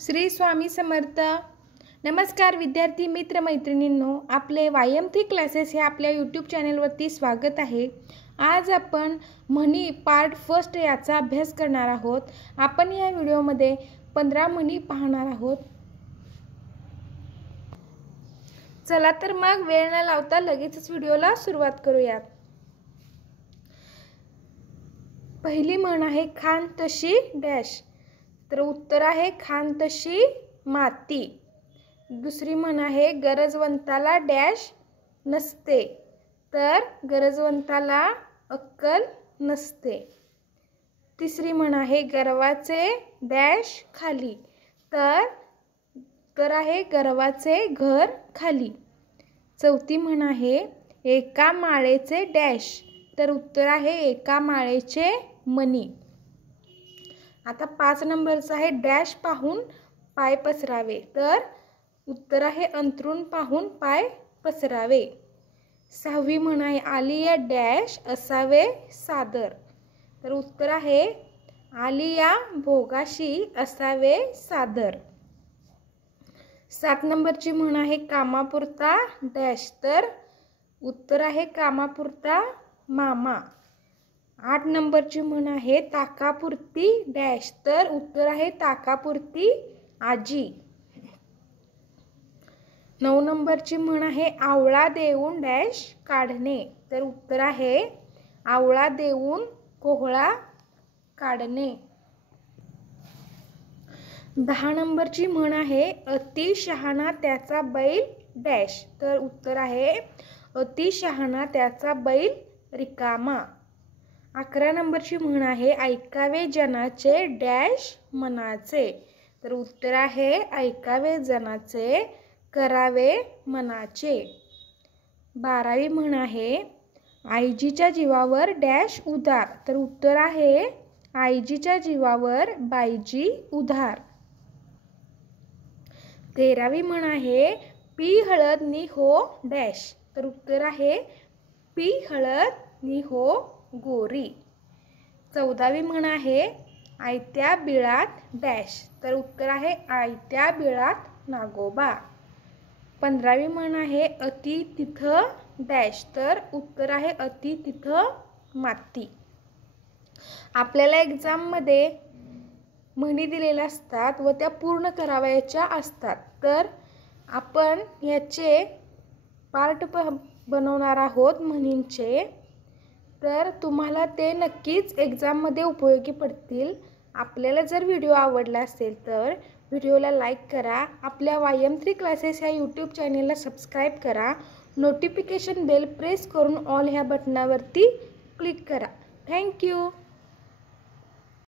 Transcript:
श्री स्वामी समर्थ। नमस्कार विद्यार्थी मित्र मैत्रिणींनो, आपले YM3 क्लासेस हे आपल्या यूट्यूब चॅनलवरती स्वागत आहे। आज आपण म्हणी पार्ट फर्स्ट याचा अभ्यास करणार आहोत। आपण या व्हिडिओमध्ये 15 म्हणी पाहणार आहोत। चला तर मग वेळ न लावता लगेचच व्हिडिओला सुरुवात करूयात। पहिली म्हण आहे खान तशी डॅश, तर उत्तर आहे खान तशी माती। दुसरी म्हण आहे गरजवंताला डॅश नसते, तर गरजवंताला अक्कल नसते। तिसरी म्हण आहे गर्वाचे डॅश खाली, तर उत्तर आहे गर्वाचे घर खाली। चौथी म्हण आहे एका माळेचे डॅश, तर उत्तर आहे एका माळेचे मणी। आता 5 नंबरचा आहे डॅश पाहून पाय पसरावे, तर उत्तर आहे अंथरूण पाहून पाय पसरावे। 6वी म्हण आहे आलिया डॅश असावे सादर, तर उत्तर आहे आलिया भोगाशी असावे सादर। 7 नंबरची म्हण आहे कामापुरता डॅश, तर उत्तर आहे कामापुरता मामा। 8 नंबरची म्हण आहे ताकापुरती डॅश, तर उत्तर आहे ताकापुरती आजी। 9 नंबरची म्हण आहे आवळा देऊन डॅश काढणे, तर उत्तर आहे आवळा देऊन कोहळा काढणे। 10 नंबरची म्हण आहे अति शहाणा त्याचा बैल डॅश, तर उत्तर आहे अति शहाणा त्याचा बैल रिकामा। 11 नंबरची म्हण आहे ऐकावे जनाचे डॅश मनाचे, तर उत्तर आहे ऐकावे जनाचे करावे मनाचे। 12वी म्हण आहे आईजीच्या जीवावर डॅश उधार, तर उत्तर आहे आईजीच्या जीवावर बाईजी उधार। 13वी म्हण आहे पी हळद नी हो डॅश, तर उत्तर आहे पी हळद नी हो गोरी। 14वी म्हण आहे आयत्या बिळात डॅश, तर उत्तर आहे आयत्या बिळात नागोबा। 15वी म्हण आहे अति तिथं डॅश, तर उत्तर आहे अति तिथं माती। आपल्याला एक्झाममध्ये म्हणी दिलेल्या असतात व त्या पूर्ण करावयाच्या असतात, तर आपण याचे पार्ट बनवणार आहोत म्हणींचे, तर तुम्हाला ते नक्कीच एक्झाममध्ये उपयोगी पडतील। आपल्याला जर व्हिडिओ आवडला असेल तर व्हिडिओला लाईक करा, आपल्या YM3 क्लासेस ह्या यूट्यूब चॅनेलला सबस्क्राईब करा, नोटिफिकेशन बेल प्रेस करून ऑल ह्या बटनावरती क्लिक करा। थँक्यू।